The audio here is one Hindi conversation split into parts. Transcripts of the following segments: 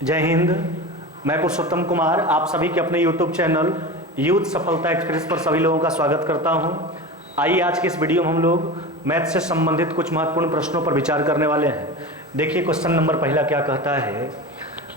जय हिंद। मैं पुरुषोत्तम कुमार आप सभी के अपने YouTube चैनल यूथ सफलता एक्सप्रेस पर सभी लोगों का स्वागत करता हूं। आइए आज के इस वीडियो में हम लोग मैथ से संबंधित कुछ महत्वपूर्ण प्रश्नों पर विचार करने वाले हैं। देखिए क्वेश्चन नंबर पहला क्या कहता है।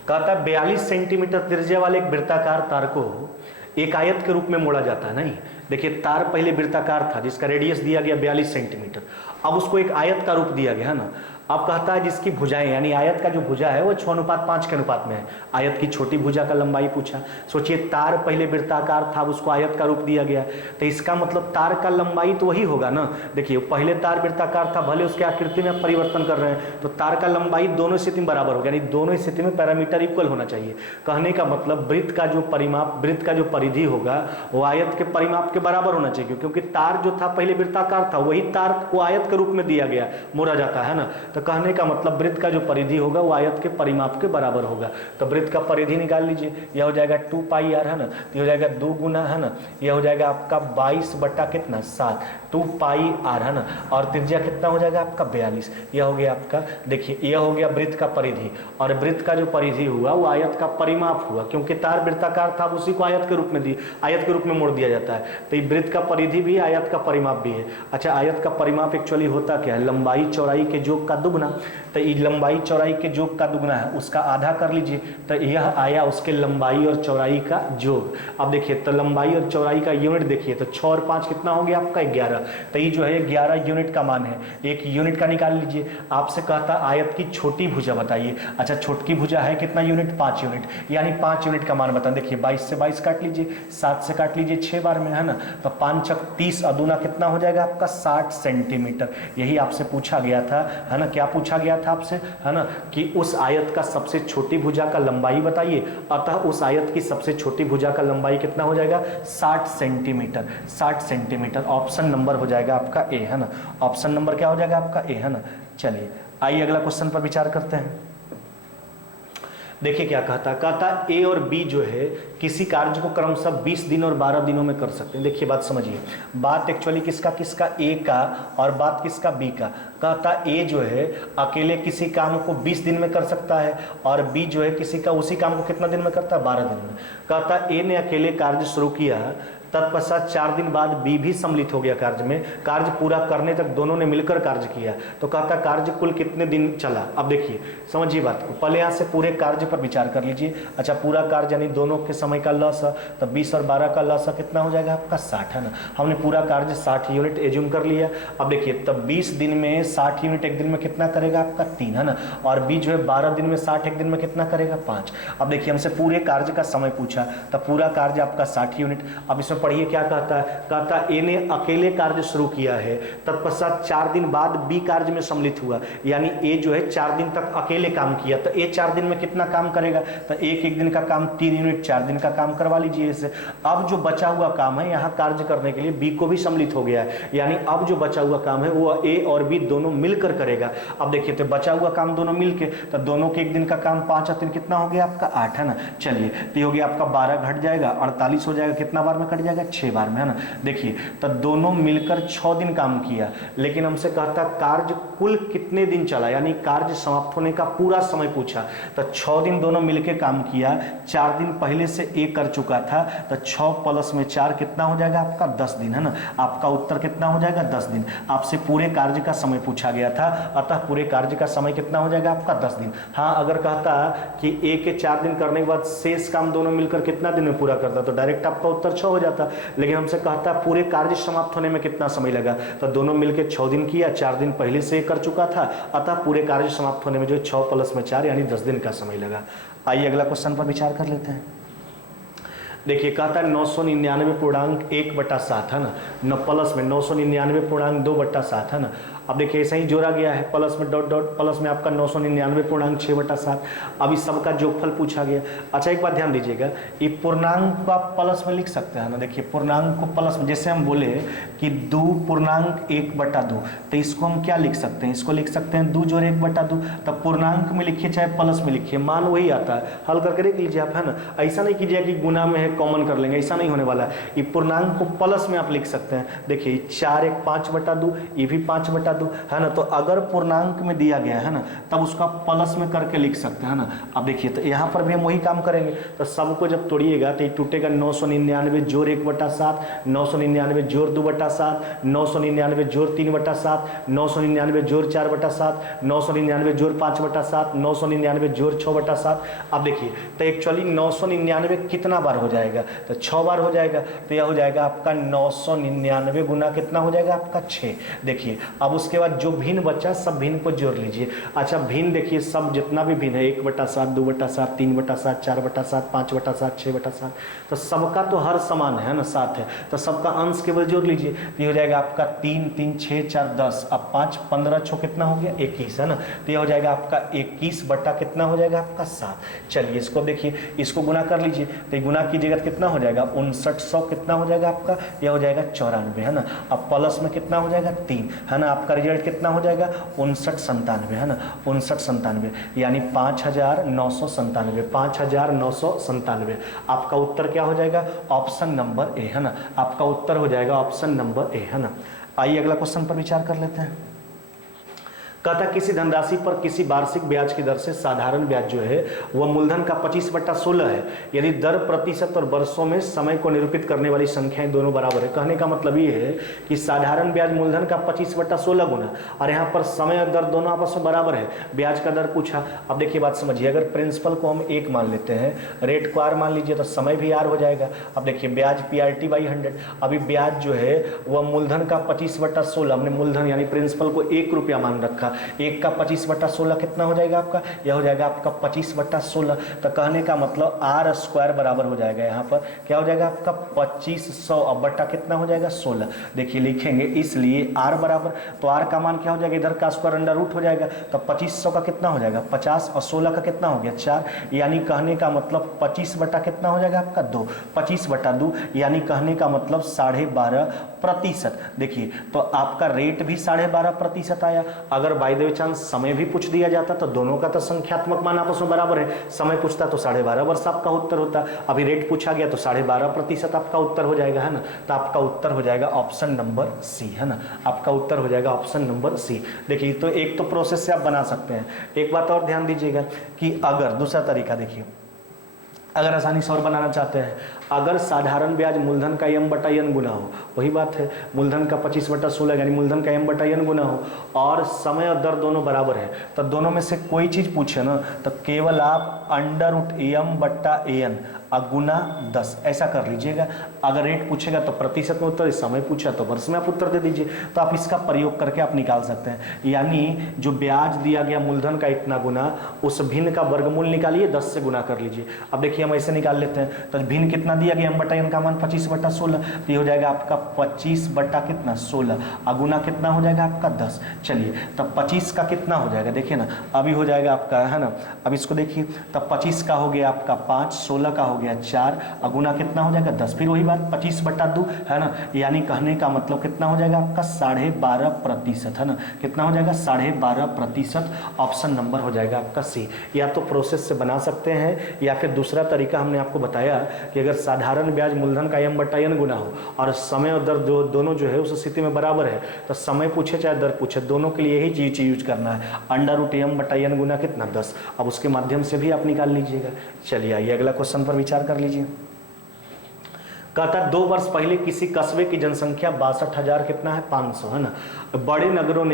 कहता है 42 सेंटीमीटर त्रिज्या वाले एक वृत्ताकार तार को एक आयत के रूप में मोड़ा जाता है। नहीं, देखिए तार पहले वृत्ताकार था जिसका रेडियस दिया गया 42 सेंटीमीटर। अब उसको एक आयत का रूप दिया गया है ना। अब कहता है जिसकी भुजाएं यानी आयत का जो भुजा है वो 6:5 के अनुपात में है। आयत की छोटी भुजा का लंबाई पूछा। सोचिए तार पहले वृत्ताकार था, उसको आयत का रूप दिया गया, तो इसका मतलब तार का लंबाई तो वही होगा ना। देखिए पहले तार वृत्ताकार था, भले उसके आकृति में परिवर्तन कर रहे हैं, तो तार का लंबाई दोनों स्थिति में बराबर होगा, यानी दोनों स्थिति में पैरामीटर इक्वल होना चाहिए। कहने का मतलब वृत्त का जो परिमाप, वृत्त का जो परिधि होगा वो आयत के परिमाप के बराबर होना चाहिए, क्योंकि तार जो था पहले वृत्ताकार था, वही तार को आयत के रूप में दिया गया, मोड़ा जाता है ना। तो कहने का मतलब वृत्त का जो परिधि होगा वो आयत के परिमाप के बराबर होगा। तो वृत्त का परिधि निकाल लीजिए, यह हो जाएगा 2πr है ना, तो हो जाएगा 2 गुना है ना, यह हो जाएगा आपका 22 बटा कितना 7, 2πr है ना, और त्रिज्या कितना हो जाएगा आपका 42। यह हो गया आपका, देखिए यह हो गया वृत्त का परिधि, और वृत्त का जो परिधि हुआ वो आयत का परिमाप हुआ, क्योंकि तार वृत्ताकार था उसी को आयत के रूप में दी, आयत के रूप में मोड़ दिया जाता है। तो ये वृत्त का परिधि भी आयत का परिमाप भी है। अच्छा, आयत का परिमाप एक्चुअली होता क्या है, लंबाई चौड़ाई के योग का दुगना। तो ये लंबाई चौड़ाई के योग का दुगना है, उसका आधा कर लीजिए, तो यह आया उसके लंबाई और चौड़ाई का योग। अब देखिए तो लंबाई और चौड़ाई का यूनिट देखिए, तो 6 और 5 कितना हो गया आपका 11। तो ये जो है 11 यूनिट का मान है, एक यूनिट का निकाल लीजिए। आपसे कहता आयत की छोटी भुजा बताइए। अच्छा, छोटकी भुजा है कितना यूनिट, 5 यूनिट, यानी 5 यूनिट का मान बता। देखिए 22 से 22 काट लीजिए, 7 से काट लीजिए 6 बार में है ना, तो 5 छक 30, अदूना कितना हो जाएगा आपका 60 सेंटीमीटर। यही आपसे पूछा गया था है ना। क्या पूछा गया था आपसे है ना, कि उस आयत का सबसे छोटी भुजा का लंबाई बताइए। अतः उस आयत की सबसे छोटी भुजा का लंबाई कितना हो जाएगा 60 सेंटीमीटर। 60 सेंटीमीटर ऑप्शन नंबर हो जाएगा आपका ए है ना। ऑप्शन नंबर क्या हो जाएगा आपका ए है ना। चलिए आइए अगला क्वेश्चन पर विचार करते हैं। देखिए क्या कहता ए और बी जो है किसी कार्य को क्रमशः 20 दिन और 12 दिनों में कर सकते हैं। देखिए बात समझिए, बात एक्चुअली किसका ए का और बात किसका बी का। कहता ए जो है अकेले किसी काम को 20 दिन में कर सकता है, और बी जो है किसी का उसी काम को कितना दिन में करता है 12 दिन में। कहता ए ने अकेले कार्य शुरू किया, तत्पश्चात 4 दिन बाद बी भी सम्मिलित हो गया कार्य में। कार्य पूरा करने तक दोनों ने मिलकर कार्य किया, तो कहता कार्य कुल कितने दिन चला। अब देखिए समझिए बात को, पहले यहाँ से पूरे कार्य पर विचार कर लीजिए। अच्छा, पूरा कार्य यानी दोनों के समय का लॉस है, तो 20 और 12 का लॉस कितना हो जाएगा आपका 60 है ना। हमने पूरा कार्य 60 यूनिट एज्यूम कर लिया। अब देखिए तब 20 दिन में 60 यूनिट एक दिन में कितना करेगा आपका 3 है ना, और बी जो है 12 दिन में 60 एक दिन में कितना करेगा 5। अब देखिए हमसे पूरे कार्य का समय पूछा, तब पूरा कार्य आपका 60 यूनिट। अब इसमें पढ़िए क्या कहता है। कहता ए ने अकेले कार्य शुरू किया है, तत्पश्चात 4 दिन बाद बी कार्य में सम्मिलित हुआ, यानी ए जो है 4 दिन तक अकेले काम किया, तो ए 4 दिन में कितना काम करेगा, तो एक दिन का काम 3 यूनिट 4 दिन का काम करवा लीजिए इसे। अब जो बचा हुआ काम है यहाँ कार्य करने के लिए बी को भी सम्मिलित हो गया है, यानी अब जो बचा हुआ काम है वो ए और बी दोनों मिलकर करेगा। अब देखिए तो बचा हुआ काम दोनों मिलके, तो दोनों के एक दिन का काम 5 और 3 कितना हो गया आपका 8 है ना। चलिए तो हो गया आपका 12 घट जाएगा 48 हो जाएगा, कितना बार में कट जाएगा 6 बार में है ना। देखिए तो दोनों मिलकर 6 दिन काम किया, लेकिन हमसे कहता कार्य कुल कितने दिन चला, यानी कार्य समाप्त होने का पूरा समय पूछा। तो 6 दिन दोनों मिलकर काम किया, 4 दिन पहले से ए कर चुका था, तो 6 प्लस में 4 कितना हो जाएगा आपका 10 दिन है ना। आपका उत्तर कितना हो जाएगा 10 दिन। आपसे पूरे कार्य का समय पूछा गया था, अतः पूरे कार्य का समय कितना हो जाएगा आपका 10 दिन। हाँ, अगर कहता कि ए के 4 दिन करने के बाद शेष काम दोनों मिलकर कितना दिन में पूरा करता, तो डायरेक्ट आपका उत्तर 6 हो जाता। लेकिन हमसे कहता है पूरे कार्य समाप्त होने में कितना समय लगा, तो दोनों मिलकर 6 दिन किया, 4 दिन पहले से कर चुका था, अतः पूरे कार्य समाप्त होने में जो 6 प्लस में 4 यानी 10 दिन का समय लगा। आइए अगला क्वेश्चन पर विचार कर लेते हैं। देखिए कहता है 999.1/7 है ना, न प्लस में 999.2/7 है ना। अब देखिए ऐसा ही जोड़ा गया है, प्लस में डॉट डॉट, प्लस में आपका 999.6/7। अब इस सबका जोगफल पूछा गया। अच्छा एक बात ध्यान दीजिएगा, ये पूर्णांक को आप प्लस में लिख सकते हैं ना। देखिए पूर्णांक को प्लस में, जैसे हम बोले कि 2.1/2, तो इसको हम क्या लिख सकते हैं, इसको लिख सकते हैं 2 जोड़ 1/2। तब पूर्णांक में लिखिए चाहे प्लस में लिखिए, मान वही आता है। हल करके देख लीजिए आप है ना। ऐसा नहीं कीजिए कि गुना में है कॉमन कर लेंगे, ऐसा नहीं होने वाला है। ये पूर्णांक को प्लस में आप लिख सकते हैं। देखिए 4 1 5/2, ये भी 5/2 2, है ना। तो अगर पूर्णांक में दिया गया है ना तब उसका प्लस में करके लिख सकते हैं ना। अब देखिए तो यहाँ पर भी हम वही काम करेंगे, तो सबको जब तोड़िएगा तो ये टूटेगा 999 जोड़ 1/7, 999 जोड़ 2/7, 999 जोड़ 3/7, 999 जोड़ 4/7, 999 जोड़ 5/7, 999 जोड़ 6/7। अब देखिए तो एक्चुअली 999 कितना बार हो जाएगा, तो 6 बार हो जाएगा। तो यह हो जाएगा आपका 999 गुना कितना हो जाएगा आपका 6। देखिए अब उसके बाद जो भिन्न बचा सब भिन्न को जोड़ लीजिए। अच्छा भिन्न देखिए सब जितना भी भिन्न है 1/7, 2/7, 3/7, 4/7, 5/7, 6/7, तो सबका तो हर समान है ना 7 है, तो सबका अंश केवल जोड़ लीजिए। तो ये हो जाएगा आपका 3 3 6 4 10, अब 5 15 6 कितना हो गया 21 है ना। तो ये हो जाएगा आपका 21 बटा कितना हो जाएगा आपका 7। चलिए इसको देखिए, इसको गुना कर लीजिए, तो गुना कीजिएगा तो कितना हो जाएगा 5900 कितना हो जाएगा आपका, यह हो जाएगा 94 है ना। अब प्लस में कितना हो जाएगा 3 है ना। आपका रिजल्ट कितना हो जाएगा 5997 है ना, 5997 यानी 5997, 5997। आपका उत्तर क्या हो जाएगा ऑप्शन नंबर ए है ना। आपका उत्तर हो जाएगा ऑप्शन नंबर ए है ना। आइए अगला क्वेश्चन पर विचार कर लेते हैं। कहता किसी धनराशि पर किसी वार्षिक ब्याज की दर से साधारण ब्याज जो है वह मूलधन का 25/16 है यदि दर प्रतिशत और वर्षों में समय को निरूपित करने वाली संख्याएं दोनों बराबर है। कहने का मतलब ये है कि साधारण ब्याज मूलधन का 25/16 गुना और यहाँ पर समय और दर दोनों आपस में बराबर है। ब्याज का दर पूछा। अब देखिए बात समझिए, अगर प्रिंसिपल को हम 1 मान लेते हैं, रेट को R मान लीजिए, तो समय भी R हो जाएगा। अब देखिए ब्याज PRT/100, अभी ब्याज जो है वह मूलधन का 25/16, हमने मूलधन यानी प्रिंसिपल को 1 रुपया मान रखा, 1 का 25/16 कितना हो जाएगा आपका, यह हो जाएगा आपका 25/16। तो कहने का मतलब R² बराबर हो जाएगा, यहाँ पर क्या हो जाएगा आपका 2500, अब बट्टा कितना हो जाएगा 16। देखिए लिखेंगे इसलिए R बराबर, तो R का मान क्या हो जाएगा, इधर का स्क्वायर अंडर रूट हो जाएगा, तो 2500 का कितना हो जाएगा 50 और 16 का कितना हो गया 4, यानी कहने का मतलब 25 बटा कितना हो जाएगा आपका 2, 25/2 यानी कहने का मतलब 12.5%। देखिए तो आपका रेट भी 12.5% आया। अगर बाय द चांस समय भी पूछ दिया जाता तो दोनों का तो संख्यात्मक मान आपस में बराबर है, समय पूछता तो 12.5 वर्ष आपका उत्तर होता, अभी रेट पूछा गया तो 12.5% आपका उत्तर हो जाएगा है ना। तो आपका उत्तर हो जाएगा ऑप्शन नंबर सी है ना। आपका उत्तर हो जाएगा ऑप्शन नंबर सी। देखिए तो एक तो प्रोसेस से आप बना सकते हैं। एक बात और ध्यान दीजिएगा कि अगर दूसरा तरीका देखिए, अगर आसानी से और बनाना चाहते हैं, अगर साधारण ब्याज मूलधन का m/n गुना हो, वही बात है मूलधन का 25/16 यानी मूलधन का m/n गुना हो और समय और दर दोनों बराबर है, तो दोनों में से कोई चीज पूछे ना तो केवल आप √m/n गुना 10 ऐसा कर लीजिएगा। अगर रेट पूछेगा तो प्रतिशत में उत्तर, समय पूछा तो वर्ष में आप उत्तर दे दीजिए। तो आप इसका प्रयोग करके आप निकाल सकते हैं, यानी जो ब्याज दिया गया मूलधन का इतना गुना, उस भिन्न का वर्गमूल निकालिए 10 से गुना कर लीजिए। अब देखिए हम ऐसे निकाल लेते हैं, तो भिन्न कितना दिया गया m/n का मान 25/16, तो ये हो जाएगा आपका 25 बटा कितना 16 गुना कितना हो जाएगा आपका 10। चलिए तब 25 का कितना हो जाएगा, देखिए ना अभी हो जाएगा आपका है ना। अब इसको देखिए तब 25 का हो गया आपका 5, 16 का हो गया 4 गुना कितना हो जाएगा 10, फिर वही बात 25/2 है ना, यानी कहने का मतलब कितना हो जाएगा आपका 12.5% है ना। कितना हो जाएगा 12.5%। ऑप्शन नंबर हो जाएगा आपका सी। या तो प्रोसेस से बना सकते हैं या फिर दूसरा तरीका हमने आपको बताया कि अगर साधारण ब्याज मूलधन का m/n गुना हो और समय और दर दोनों जो है उस स्थिति में बराबर है, तो समय पूछे चाहे दर पूछे दोनों के लिए यही चीज यूज करना है, √m/n गुना कितना 10। अब उसके माध्यम से भी आप निकाल लीजिएगा। चलिए आइए अगला क्वेश्चन पर विचार कर लीजिए। कहता 2 वर्ष पहले किसी कस्बे की जनसंख्या 62,000 कितना है 500 है ना। बड़े नगरों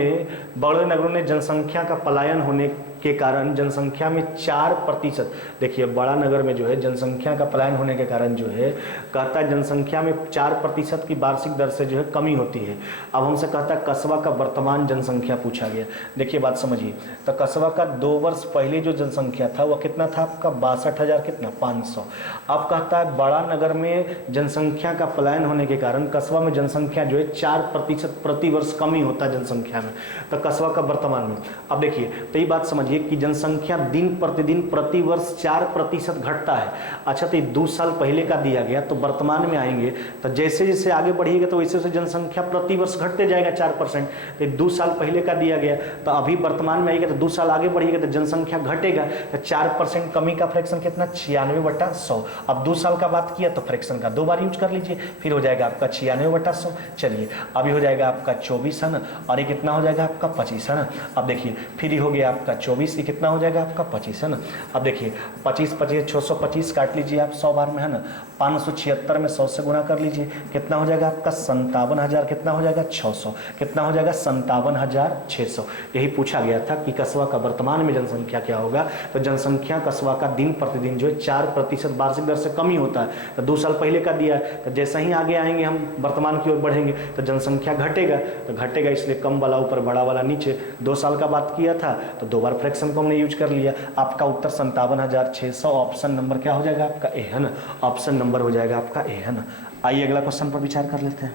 ने जनसंख्या का पलायन होने के कारण जनसंख्या में 4%, देखिए बड़ा नगर में जो है जनसंख्या का पलायन होने के कारण जो है कहता है जनसंख्या में 4% की वार्षिक दर से जो है कमी होती है। अब हमसे कहता है कस्बा का वर्तमान जनसंख्या पूछा गया। देखिए बात समझिए, तो कस्बा का 2 वर्ष पहले जो जनसंख्या था वह कितना था आपका 62,000 कितना 500। अब कहता है बड़ा नगर में जनसंख्या का पलायन होने के कारण कस्बा में जनसंख्या जो है 4% प्रति वर्ष कमी होता है जनसंख्या में, तो कस्बा का वर्तमान में। अब देखिए तो ये बात समझिए, समझिए कि जनसंख्या दिन प्रतिदिन प्रति वर्ष 4% घटता है। अच्छा, तो 2 साल पहले का दिया गया, तो वर्तमान में आएंगे तो जैसे जैसे आगे बढ़िएगा तो वैसे वैसे जनसंख्या प्रति वर्ष घटते जाएगा 4%। तो 2 साल पहले का दिया गया, तो अभी वर्तमान में आएगा तो 2 साल आगे बढ़िएगा तो जनसंख्या घटेगा। तो 4% कमी का फ्रैक्शन कितना, 96/100। अब 2 साल का बात किया तो फ्रैक्शन का 2 बार यूज कर लीजिए, फिर हो जाएगा आपका 96/100। चलिए अभी हो जाएगा आपका 24 है ना, और ये कितना हो जाएगा आपका 25 है ना। अब देखिए फिर ये हो गया आपका 24, ये कितना हो जाएगा आपका 25 है ना। अब देखिए 25 25 625 काट लीजिए आप 100 बार में है ना, 576 में 100 से गुना कर लीजिए, कितना हो जाएगा आपका 57,000, कितना हो जाएगा 600, कितना हो जाएगा 57,600। यही पूछा गया था कि कस्बा का वर्तमान में जनसंख्या क्या होगा। तो जनसंख्या कस्बा का दिन प्रतिदिन जो है 4% वार्षिक दर से कम ही होता है। तो 2 साल पहले का दिया है, तो जैसे ही आगे आएंगे हम वर्तमान की ओर बढ़ेंगे तो जनसंख्या घटेगा, तो घटेगा इसलिए कम वाला ऊपर बड़ा वाला नीचे। 2 साल का बात किया था तो 2 बार फ्रैक्शन को हमने यूज कर लिया। आपका उत्तर 57,600, ऑप्शन नंबर क्या हो जाएगा आपका ए है ना, ऑप्शन नंबर हो जाएगा आपका ए है ना। आइए अगला क्वेश्चन पर विचार कर लेते हैं।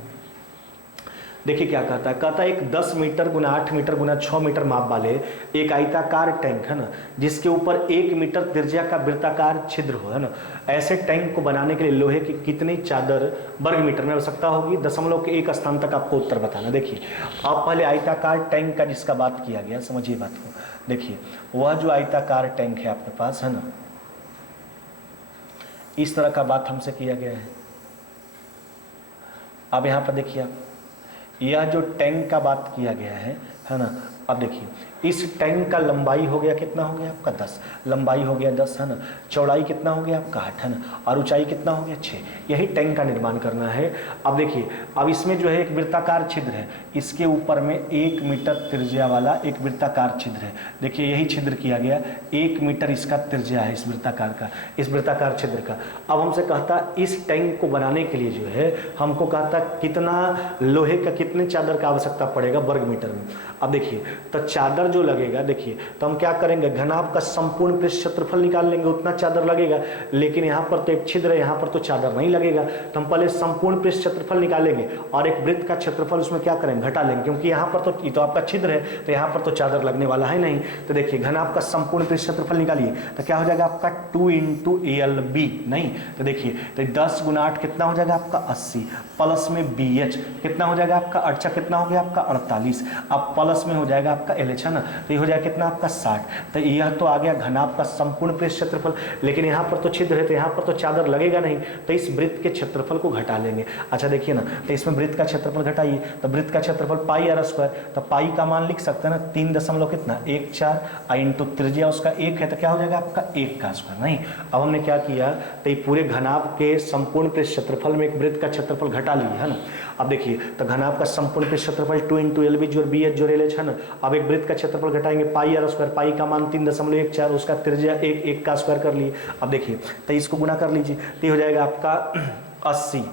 देखिए क्या कहता है, कहता है एक 10 मीटर गुना 8 मीटर गुना 6 मीटर माप वाले एक आयताकार टैंक है ना, जिसके ऊपर 1 मीटर त्रिज्या का वृत्ताकार छिद्र हो है ना, ऐसे टैंक को बनाने के लिए लोहे की कितनी चादर वर्ग मीटर में आवश्यकता होगी। दशमलव के एक स्थान तक आपको उत्तर बताना। देखिए आप पहले आयताकार टैंक का जिसका बात किया गया, समझिए बात को। देखिए वह जो आयताकार टैंक है आपके पास है ना, इस तरह का बात हमसे किया गया है। अब यहाँ पर देखिए आप, यह जो टैंक का बात किया गया है ना। अब देखिए इस टैंक का लंबाई हो गया कितना हो गया आपका 10, लंबाई हो गया 10 है ना, चौड़ाई कितना हो गया आपका 8 है ना, और ऊंचाई कितना हो गया 6। यही टैंक का निर्माण करना है। अब देखिए अब इसमें जो है एक वृत्ताकार छिद्र है, इसके ऊपर में 1 मीटर त्रिज्या वाला एक वृत्ताकार छिद्र है। देखिए यही छिद्र किया गया, 1 मीटर इसका त्रिज्या है इस वृत्ताकार का, इस वृत्ताकार छिद्र का। अब हमसे कहता इस टैंक को बनाने के लिए जो है हमको कहता कितना लोहे का, कितने चादर का आवश्यकता पड़ेगा वर्ग मीटर में। अब देखिए तो चादर जो लगेगा, देखिए तो हम क्या करेंगे, घनाभ का संपूर्ण पृष्ठ क्षेत्रफल निकाल लेंगे, उतना चादर लगेगा। लेकिन यहाँ पर तो एक छिद्र है, यहाँ पर तो चादर नहीं लगेगा, तो हम पहले संपूर्ण पृष्ठ क्षेत्रफल निकालेंगे और एक वृत्त का क्षेत्रफल उसमें क्या करेंगे, घटा लेंगे, क्योंकि यहाँ पर तो ये तो आपका छिद्र है, तो यहाँ पर तो चादर लगने वाला है नहीं। तो देखिए घनाभ का संपूर्ण पृष्ठ क्षेत्रफल निकालिए, तो क्या हो जाएगा आपका 2 × ALB नहीं। तो देखिए तो 10 × 8 कितना हो जाएगा आपका 80, प्लस में BH कितना हो जाएगा आपका 8, कितना हो गया आपका 48। अब प्लस में हो जाएगा आपका LH है ना, तो ये हो जाएगा कितना आपका 60। तो यह तो आ गया घनाभ का संपूर्ण पृष्ठ क्षेत्रफल। लेकिन यहाँ पर तो छिद्र है, तो यहाँ पर तो चादर लगेगा नहीं, तो इस वृत्त के क्षेत्रफल को घटा लेंगे। अच्छा देखिए ना, तो इसमें वृत्त का क्षेत्रफल घटाइए, तो वृत्त का क्षेत्रफल πr², तो पाई का मान लिख सकते हैं ना 3 दशमलव कितना 14 इंटू त्रिज्या उसका 1 है, तो क्या हो जाएगा आपका 1 का स्क्वायर नहीं। अब हमने क्या किया, तो ये पूरे घनाभ के संपूर्ण पृष्ठ क्षेत्रफल में एक वृत्त का क्षेत्रफल घटा लिए है ना। अब देखिए तो घनाभ का संपूर्ण पृष्ठ क्षेत्रफल 2 × LB जोड़ BH जोड़ LH है ना। अब एक वृत्त का क्षेत्रफल घटाएंगे πr², पाई का मान 3.14, उसका त्रिज्या 1 का स्क्वायर कर लिए। अब देखिए तो इसको गुना कर लीजिए, तो ये हो जाएगा आपका 80,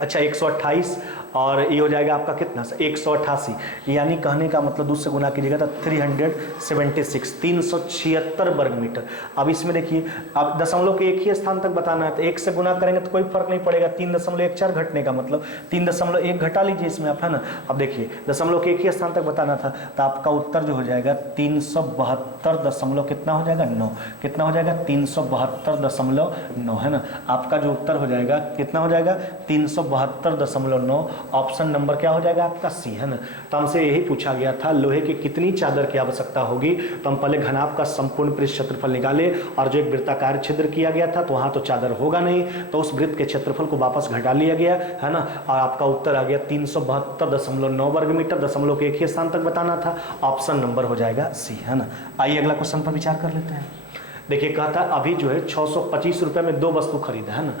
अच्छा 128, और ये हो जाएगा आपका कितना 188, यानी कहने का मतलब दूसरे गुना कीजिएगा तो 376 376 वर्ग मीटर। अब इसमें देखिए अब दशमलव के एक ही स्थान तक बताना है, तो 1 से गुना करेंगे तो कोई फर्क नहीं पड़ेगा, 3.14 घटने का मतलब 3.1 घटा लीजिए इसमें आप है ना। अब देखिए दशमलव के एक ही स्थान तक बताना था, तो आपका उत्तर जो हो जाएगा 372 कितना हो जाएगा 9, कितना हो जाएगा 372.9 है ना। आपका जो उत्तर हो जाएगा कितना हो जाएगा 372.9, ऑप्शन नंबर क्या हो जाएगा आपका सी है ना। तो हमसे यही पूछा गया था लोहे की कितनी चादर की आवश्यकता होगी, तो हम पहले घनाभ का संपूर्ण पृष्ठ क्षेत्रफल निकाले, और जो एक वृत्ताकार छिद्र किया गया था तो वहां तो चादर होगा नहीं, तो उस वृत्त के क्षेत्रफल को वापस घटा लिया गया है ना, और आपका उत्तर आ गया 372.9 वर्ग मीटर। दशमलव के एक ही स्थान तक बताना था, ऑप्शन नंबर हो जाएगा सी है ना। आइए अगला क्वेश्चन पर विचार कर लेते हैं। देखिए कहता अभी जो है 625 रुपये में 2 वस्तु खरीदा है ना।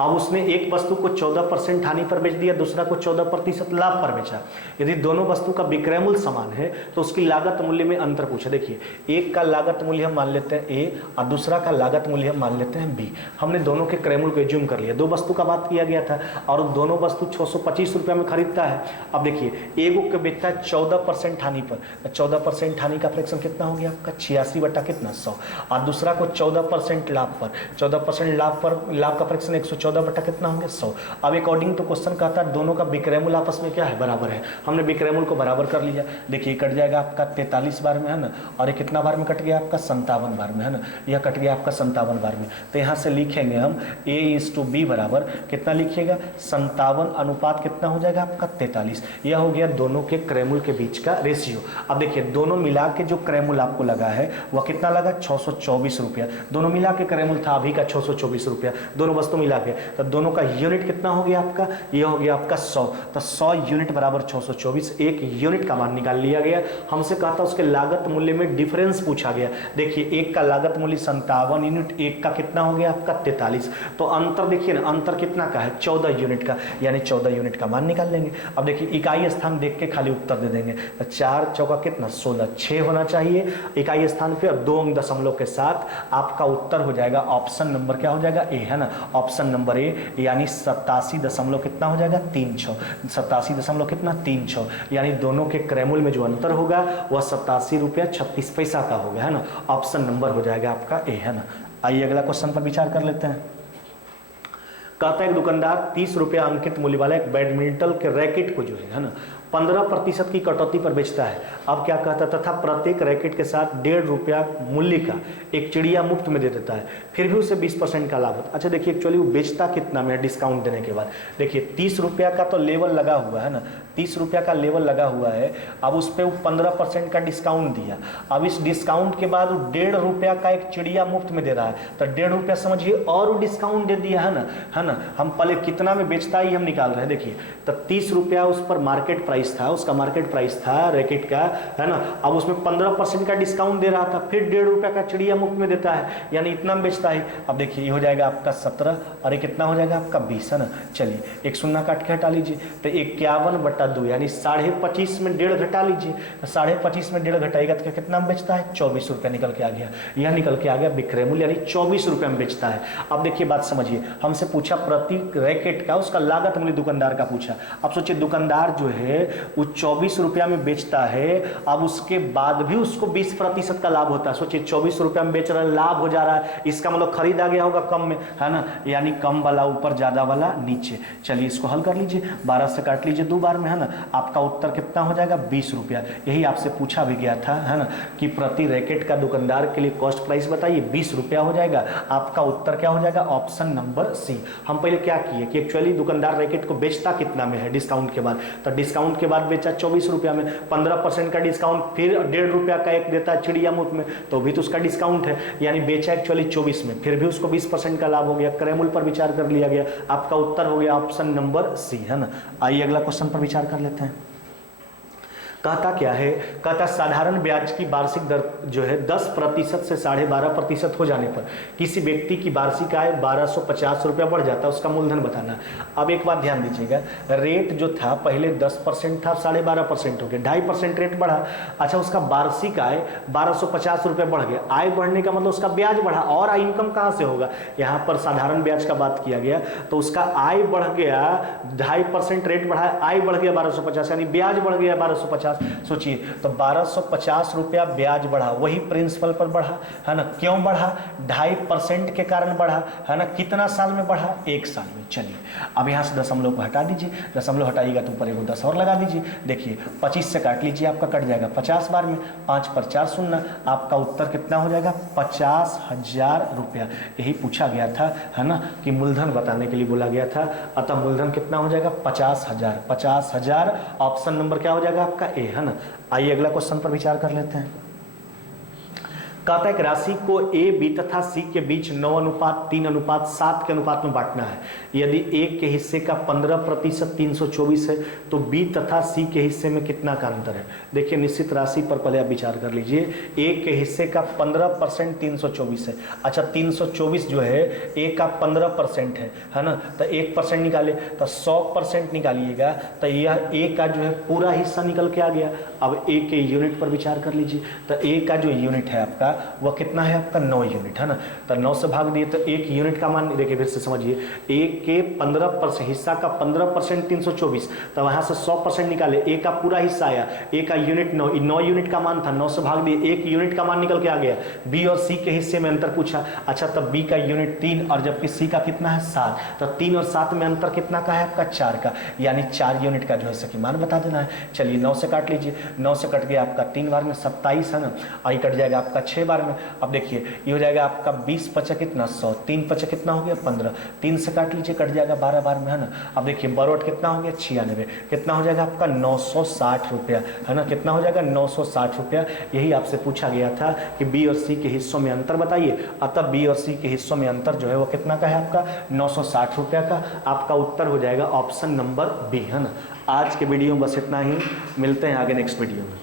अब उसने एक वस्तु को 14% हानि पर बेच दिया, दूसरा को 14% लाभ पर बेचा। यदि दोनों वस्तु का विक्रय मूल्य समान है तो उसकी लागत मूल्य में अंतर पूछा। देखिए एक का लागत मूल्य हम मान लेते हैं ए और दूसरा का लागत मूल्य हम मान लेते हैं बी। हमने दोनों के क्रय मूल्य को एज्यूम कर लिया, 2 वस्तु का बात किया गया था और दोनों वस्तु 625 रुपये में खरीदता है। अब देखिए एगो के बेचता है 14% हानि पर, 14% हानि का फ्रैक्शन कितना हो गया आपका 86 बटा कितना 100, और दूसरा दूसरा को 14% लाभ पर, 14% लाभ पर, लाभ का फ्रैक्शन 114 बटा कितना होंगे 100। अब अकॉर्डिंग टू क्वेश्चन कहता है दोनों का विक्रय मूल्य आपस में क्या है बराबर है। हमने विक्रय मूल्य को बराबर कर लिया। देखिए कट जाएगा आपका 43 बार में है ना, और ये कितना बार में कट गया आपका 57 बार में है ना, यह कट गया आपका 57 बार में। तो यहाँ से लिखेंगे हम A/B बराबर कितना लिखिएगा 57 अनुपात कितना हो जाएगा आपका 43। यह हो गया दोनों के क्रय मूल्य के बीच का रेशियो। अब देखिए दोनों मिला के जो क्रय मूल्य आपको लगा है वह कितना लगा 624 रुपया। दोनों मिला के क्रय मूल्य था अभी का 624 रुपया, दोनों वस्तु मिला के। तो दोनों का यूनिट कितना हो गया आपका, यह हो गया आपका 100। तो 100 यूनिट बराबर 624, एक यूनिट का मान निकाल लिया गया। हमसे कहा था उसके लागत मूल्य में डिफरेंस पूछा गया। देखिए एक का लागत मूल्य 57 यूनिट, एक का कितना हो गया आपका 43। तो अंतर देखिए ना, अंतर कितना का है 14 यूनिट का, यानी 14 यूनिट का मान निकाल लेंगे। अब देखिए इकाई स्थान देख के खाली उत्तर दे देंगे। तो 4 चौका कितना 16, 6 होना चाहिए इकाई स्थान पे, और 2 अंक दशमलव के साथ आपका उत्तर हो जाएगा ऑप्शन नंबर क्या हो जाएगा ए है ना, ऑप्शन नंबर ए, यानी 87 दशमलव कितना हो जाएगा 36, 87 दशमलव कितना 36, यानी दोनों के क्रय मूल्य में जो अंतर होगा वह 87 रुपया 36 पैसा का होगा है ना, ऑप्शन नंबर हो जाएगा आपका ए है ना। आइए अगला क्वेश्चन पर विचार कर लेते हैं। कहता है एक दुकानदार 30 रुपया अंकित मूल्य वाला एक बैडमिंटन के रैकेट को जो है ना 15% की कटौती पर बेचता है। अब क्या कहता है, तथा प्रत्येक रैकेट के साथ 1.5 रुपया मूल्य का एक चिड़िया मुफ्त में दे देता है, फिर भी उसे 20% का लाभ होता है। अच्छा देखिए एक्चुअली वो बेचता कितना में डिस्काउंट देने के बाद, देखिए 30 रुपया का तो लेवल लगा हुआ है ना, 30 रुपया का लेवल लगा हुआ है। अब उस पर वो 15% का डिस्काउंट दिया। अब इस डिस्काउंट के बाद वो 1.5 रुपया का एक चिड़िया मुफ्त में दे रहा है, तो 1.5 रुपया समझिए और वो डिस्काउंट दे दिया है ना। हम पहले कितना में बेचता ही हम निकाल रहे हैं। देखिए तो 30 रुपया उस पर मार्केट प्राइस था, उसका मार्केट प्राइस था रैकेट का है ना। अब उसमें 15% का डिस्काउंट दे रहा था, फिर 1.5 रुपया का चिड़िया मुफ्त में देता है, यानी इतना में बेचता है। अब देखिए ये हो जाएगा आपका 17 और ये कितना हो जाएगा आपका 20 है ना। चलिए एक शून्य काट के हटा लीजिए, तो 51/2 यानी 25.5 में 1.5 घटा लीजिए, 25.5 में 1.5 घटाएगा तो कितना में बेचता है 24 रुपया निकल के आ गया। यह निकल के आ गया विक्रय मूल्य, यानी 24 रुपये में बेचता है। अब देखिए बात समझिए, हमसे पूछा प्रति रैकेट का उसका लागत मूल्य दुकानदार का पूछा। अब सोचिए दुकानदार जो है वो 24 रुपया में बेचता है, अब उसके बाद भी उसको 20% का लाभ होता है। सोचिए 24 रुपया में बेच रहा है, लाभ हो जा रहा है, इसका मतलब खरीदा गया होगा कम में है ना, यानी कम वाला ऊपर ज्यादा वाला नीचे। चलिए इसको हल कर लीजिए, 12 से काट लीजिए 2 बार में है ना, आपका उत्तर कितना हो जाएगा 20 रुपया। यही आपसे पूछा भी गया था है ना कि प्रति रैकेट का दुकानदार के लिए कॉस्ट प्राइस बताइए, 20 रुपया हो जाएगा। आपका उत्तर क्या हो जाएगा ऑप्शन नंबर सी। हम पहले क्या किए कि एक्चुअली दुकानदार रैकेट को बेचता कितना में है डिस्काउंट के बाद, तो डिस्काउंट के बाद बेचा 24 रुपया में, 15% का डिस्काउंट, फिर 1.5 रुपया का एक देता है चिड़िया मुफ्त में, तो भी तो उसका डिस्काउंट है, यानी बेचा एक्चुअली 24 में, फिर भी उसको 20% का लाभ हो गया। क्रय मूल्य पर विचार कर लिया गया, आपका उत्तर हो गया ऑप्शन नंबर सी है ना। आइए अगला क्वेश्चन पर विचार कर लेते हैं। कहता क्या है, कहता साधारण ब्याज की वार्षिक दर जो है 10% से 12.5% हो जाने पर किसी व्यक्ति की वार्षिक आय 1250 रुपया बढ़ जाता है, उसका मूलधन बताना। अब एक बात ध्यान दीजिएगा, रेट जो था पहले 10% था, 12.5% हो गया, 2.5% रेट बढ़ा। अच्छा उसका वार्षिक आय 1250 रुपया बढ़ गया, आय बढ़ने का मतलब उसका ब्याज बढ़ा, और इनकम कहाँ से होगा, यहाँ पर साधारण ब्याज का बात किया गया, तो उसका आय बढ़ गया, 2.5% रेट बढ़ा, आय बढ़ गया 1250, यानी ब्याज बढ़ गया 1250। सोचिए तो 1250 रुपया ब्याज बढ़ा, वही प्रिंसिपल पर बढ़ा है ना। क्यों बढ़ा, 2.5% के कारण बढ़ा है ना। कितना साल में बढ़ा, 1 साल में। चलिए अब यहाँ से दशमलव को हटा दीजिए, दशमलव हटाइएगा तो ऊपर एगो 10 और लगा दीजिए। देखिए 25 से काट लीजिए, आपका कट जाएगा 50 बार में, 5 पर 4 शून्य, आपका उत्तर कितना हो जाएगा 50,000 रुपया। यही पूछा गया था है ना कि मूलधन बताने के लिए बोला गया था, अतः मूलधन कितना हो जाएगा 50,000। 50,000 ऑप्शन नंबर क्या हो जाएगा आपका ए है ना। आइए अगला क्वेश्चन पर विचार कर लेते हैं। कहता है कि राशि को ए बी तथा सी के बीच 9:3:7 के अनुपात में बांटना है। यदि ए के हिस्से का 15% 324 है तो बी तथा सी के हिस्से में कितना का अंतर है। देखिए निश्चित राशि पर पहले आप विचार कर लीजिए, ए के हिस्से का 15% 324 है। अच्छा 324 जो है ए का 15% है ना, तो 1% निकाले तो 100% निकालिएगा, तो यह ए का जो है पूरा हिस्सा निकल के आ गया। अब ए के यूनिट पर विचार कर लीजिए, तो ए का जो यूनिट है आपका जाएगा वह कितना है आपका 9 यूनिट, है ना। तो 9 से भाग दिए तो 1 यूनिट का मान, देखिए फिर से समझिए, 1 के 15% हिस्सा का 15% 324, तो वहाँ से 100% निकाले, ए का पूरा हिस्सा आया, ए का यूनिट 9 यूनिट का मान था, 9 से भाग दिए 1 यूनिट का मान निकल के आ गया। बी और सी के हिस्से में अंतर पूछा, अच्छा तब बी का यूनिट 3 और जबकि सी का कितना है 7, तो 3 और 7 में अंतर कितना का है आपका 4 का, यानी 4 यूनिट का जो है सकी मान बता देना है। चलिए 9 से काट लीजिए, 9 से कट गया आपका 3 बार में 27 है ना, आई कट जाएगा आपका 6 बार में। अब देखिए ये हो जाएगा आपका 20 पचा कितना 100, 3 पचा कितना हो गया 15, 3 से काट लीजिए कट जाएगा 12 बार में, है ना। अब देखिए बरोट कितना हो गया 96, कितना हो जाएगा आपका 960 रुपया, है ना, कितना हो जाएगा 960 रुपया। यही आपसे पूछा गया था कि बी और सी के हिस्सों में अंतर बताइए, अतः बी और सी के हिस्सों में अंतर जो है वो कितना का है आपका 960 रुपया का। आपका उत्तर हो जाएगा ऑप्शन नंबर बी, है ना। आज के वीडियो में बस इतना ही, मिलते हैं आगे नेक्स्ट वीडियो में।